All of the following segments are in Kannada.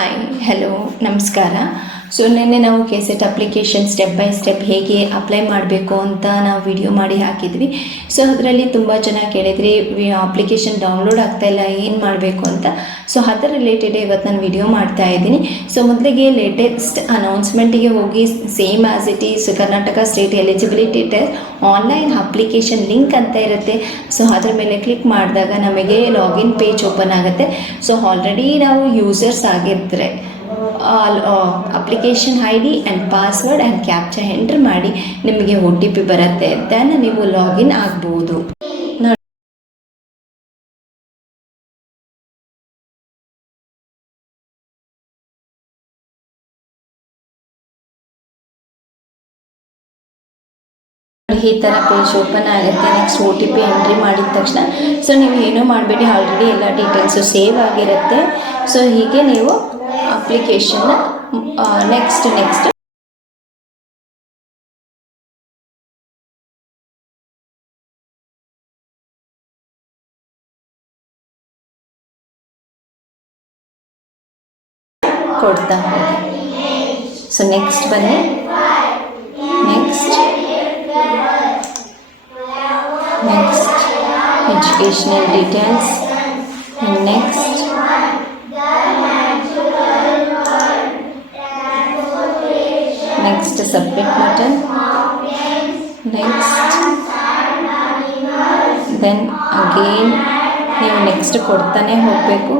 ಹಾಯ್ ಹಲೋ ನಮಸ್ಕಾರ. ಸೊ ನಿನ್ನೆ ನಾವು KSET application step by step ಹೇಗೆ ಅಪ್ಲೈ ಮಾಡಬೇಕು ಅಂತ ನಾವು ವಿಡಿಯೋ ಮಾಡಿ ಹಾಕಿದ್ವಿ. ಸೊ ಅದರಲ್ಲಿ ತುಂಬ ಜನ ಕೇಳಿದ್ರಿ ಅಪ್ಲಿಕೇಶನ್ ಡೌನ್ಲೋಡ್ ಆಗ್ತಾಯಿಲ್ಲ, ಏನು ಮಾಡಬೇಕು ಅಂತ. ಸೊ ಅದರ ರಿಲೇಟೆಡ್ ಇವತ್ತು ನಾನು ವಿಡಿಯೋ ಮಾಡ್ತಾ ಇದ್ದೀನಿ. ಸೊ ಮೊದಲಿಗೆ ಲೇಟೆಸ್ಟ್ ಅನೌನ್ಸ್ಮೆಂಟಿಗೆ ಹೋಗಿ same as it is Karnataka state eligibility test online application link ಅಂತ ಇರುತ್ತೆ. ಸೊ ಅದರ ಮೇಲೆ ಕ್ಲಿಕ್ ಮಾಡಿದಾಗ ನಮಗೆ ಲಾಗಿನ್ ಪೇಜ್ ಓಪನ್ ಆಗುತ್ತೆ. ಸೊ ಆಲ್ರೆಡಿ ನಾವು ಯೂಸರ್ಸ್ ಆಗಿರ್ತಾರೆ application I D and password and captcha enter ಮಾಡಿ ನಿಮಗೆ OTP ಬರುತ್ತೆ. ದೆನ್ ನೀವು ಲಾಗಿನ್ ಆಗ್ಬೋದು. ಈ ಥರ ಪೇಜ್ ಓಪನ್ ಆಗುತ್ತೆ. ನೆಕ್ಸ್ಟ್ OTP ಎಂಟ್ರಿ ಮಾಡಿದ ತಕ್ಷಣ ಸೊ ನೀವು ಏನೂ ಮಾಡಬೇಡಿ, ಆಲ್ರೆಡಿ ಎಲ್ಲ ಡೀಟೇಲ್ಸು ಸೇವ್ ಆಗಿರುತ್ತೆ. ಸೊ ಹೀಗೆ ನೀವು ಅಪ್ಲಿಕೇಶನ್ನ ನೆಕ್ಸ್ಟ್ ಕೊಡ್ತಾ ಹೋಗಿ. ಸೊ ನೆಕ್ಸ್ಟ್ ಬನ್ನಿ, next educational details, next submit button, next then again ನೀವು ನೆಕ್ಸ್ಟ್ ಕೊಡ್ತಾನೆ ಹೋಗಬೇಕು.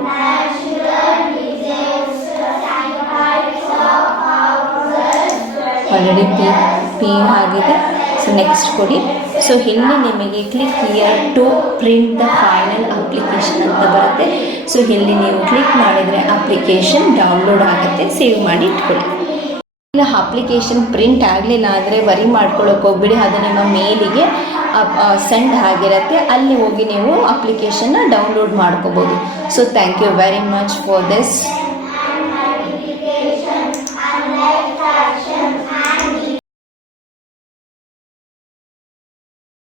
ಆಲ್ರೆಡಿ ಪಿ ಆಗಿದೆ. ಸೊ ನೆಕ್ಸ್ಟ್ ಕೊಡಿ. ಸೊ ಇಲ್ಲಿ ನಿಮಗೆ click here to print the final application ಅಂತ ಬರುತ್ತೆ. ಸೊ ಇಲ್ಲಿ ನೀವು ಕ್ಲಿಕ್ ಮಾಡಿದರೆ ಅಪ್ಲಿಕೇಶನ್ ಡೌನ್ಲೋಡ್ ಆಗುತ್ತೆ. ಸೇವ್ ಮಾಡಿ ಇಟ್ಕೊಳ್ಳಿ. ಇಲ್ಲ ಅಪ್ಲಿಕೇಶನ್ ಪ್ರಿಂಟ್ ಆಗಲಿಲ್ಲ ಅಂದರೆ ವರಿ ಮಾಡ್ಕೊಳ್ಳೋಕೆ ಹೋಗ್ಬಿಡಿ, ಅದು ನಿಮ್ಮ ಮೇಲಿಗೆ ಸೆಂಡ್ ಆಗಿರುತ್ತೆ. ಅಲ್ಲಿ ಹೋಗಿ ನೀವು ಅಪ್ಲಿಕೇಶನ್ನ ಡೌನ್ಲೋಡ್ ಮಾಡ್ಕೋಬೋದು. So thank you very much for this.